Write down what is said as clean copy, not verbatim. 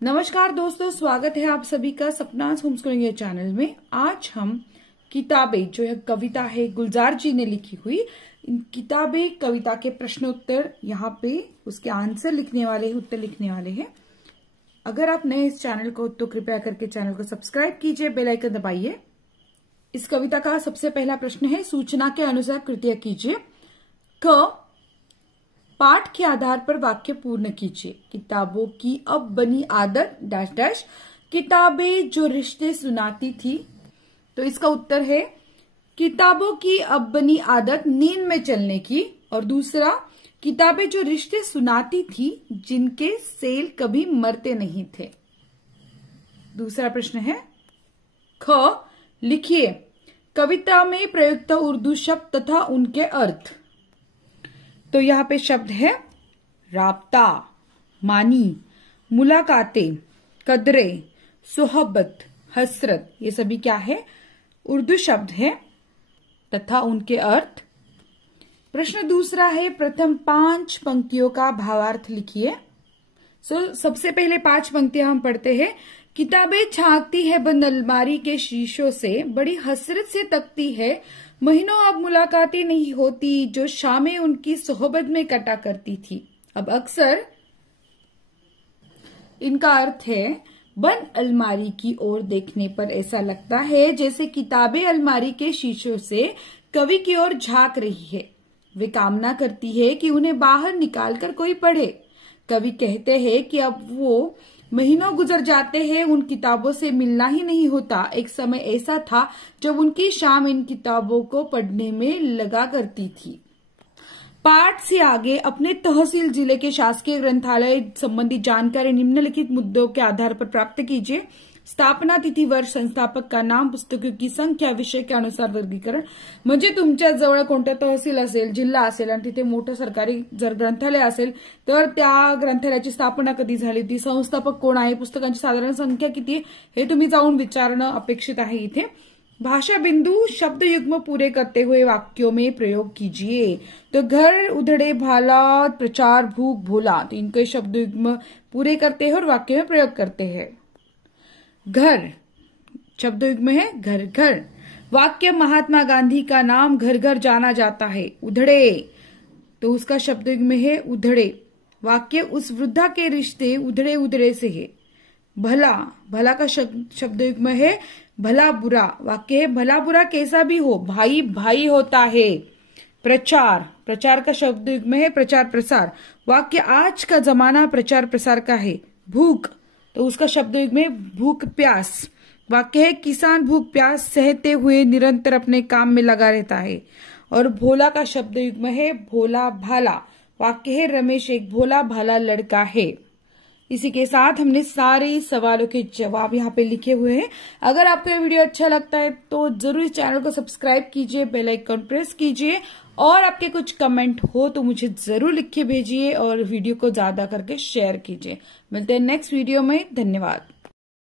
नमस्कार दोस्तों, स्वागत है आप सभी का सपनाज होम स्कूलिंग चैनल में। आज हम किताबें, जो है कविता है गुलजार जी ने लिखी हुई, इन किताबें कविता के प्रश्न उत्तर यहाँ पे उसके आंसर लिखने वाले हैं, उत्तर लिखने वाले हैं। अगर आप नए इस चैनल को तो कृपया करके चैनल को सब्सक्राइब कीजिए, बेल आइकन दबाइए। इस कविता का सबसे पहला प्रश्न है, सूचना के अनुसार कृतियां कीजिए। क, पाठ के आधार पर वाक्य पूर्ण कीजिए। किताबों की अब बनी आदत डैश डैश, किताबें जो रिश्ते सुनाती थी। तो इसका उत्तर है किताबों की अब बनी आदत नींद में चलने की, और दूसरा किताबें जो रिश्ते सुनाती थी जिनके सेल कभी मरते नहीं थे। दूसरा प्रश्न है, ख, लिखिए कविता में प्रयुक्त उर्दू शब्द तथा उनके अर्थ। तो यहाँ पे शब्द है राब्ता, मानी, मुलाकातें, कदरे, सोहबत, हसरत। ये सभी क्या है? उर्दू शब्द है तथा उनके अर्थ। प्रश्न दूसरा है, प्रथम 5 पंक्तियों का भावार्थ लिखिए। सबसे पहले 5 पंक्तियां हम पढ़ते हैं। किताबें झांकती है बंद अलमारी के शीशों से, बड़ी हसरत से तकती है, महीनों अब मुलाकातें नहीं होती, जो शामें उनकी सोहबत में कटा करती थी। अब अक्सर इनका अर्थ है, बंद अलमारी की ओर देखने पर ऐसा लगता है जैसे किताबें अलमारी के शीशों से कवि की ओर झांक रही है। वे कामना करती है कि उन्हें बाहर निकालकर कोई पढ़े। कवि कहते हैं कि अब वो महीनों गुजर जाते हैं, उन किताबों से मिलना ही नहीं होता। एक समय ऐसा था जब उनकी शाम इन किताबों को पढ़ने में लगा करती थी। पाठ से आगे अपने तहसील जिले के शासकीय ग्रंथालय संबंधी जानकारी निम्नलिखित मुद्दों के आधार पर प्राप्त कीजिए। स्थापना तिथी, वर्ष, संस्थापक का नाम, पुस्तकों की संख्या, विषय के अनुसार वर्गीकरण। म्हणजे तुमच्या जवळ कोणतं तहसील असेल, जिल्हा असेल आणि तिथे मोठं सरकारी जर ग्रंथालय असेल तर त्या ग्रंथालयाची स्थापना कधी झाली होती, संस्थापक कोण आहे, पुस्तकांची साधारण संख्या किती आहे, हे तुम्ही जाऊन विचारणं अपेक्षित आहे इथे। भाषा बिंदु, शब्द युग्म पूरे करते हुए वाक्यों में प्रयोग कीजिए। तो घर, उधड़े, भाला, प्रचार, भूख, भोला, तो इनके शब्द युग्म पूरे करते हैं और वाक्य में प्रयोग करते हैं। घर शब्द युग्म है घर घर। वाक्य, महात्मा गांधी का नाम घर घर जाना जाता है। उधड़े, तो उसका शब्द युग्म है उधड़े। वाक्य, उस वृद्धा के रिश्ते उधड़े उधड़े से है। भला, भला का शब्द युग्म है भला बुरा। वाक्य है भला बुरा कैसा भी हो, भाई भाई होता है। प्रचार, प्रचार का शब्द युग्म है प्रचार प्रसार। वाक्य, आज का जमाना प्रचार प्रसार का है। भूख, तो उसका शब्द युग्म है भूख प्यास। वाक्य है किसान भूख प्यास सहते हुए निरंतर अपने काम में लगा रहता है। और भोला का शब्द युग्म है भोला भाला। वाक्य है रमेश एक भोला भाला लड़का है। इसी के साथ हमने सारे सवालों के जवाब यहाँ पे लिखे हुए हैं। अगर आपको ये वीडियो अच्छा लगता है तो जरूर इस चैनल को सब्सक्राइब कीजिए, बेल आइकन प्रेस कीजिए, और आपके कुछ कमेंट हो तो मुझे जरूर लिख के भेजिए और वीडियो को ज्यादा करके शेयर कीजिए। मिलते हैं नेक्स्ट वीडियो में। धन्यवाद।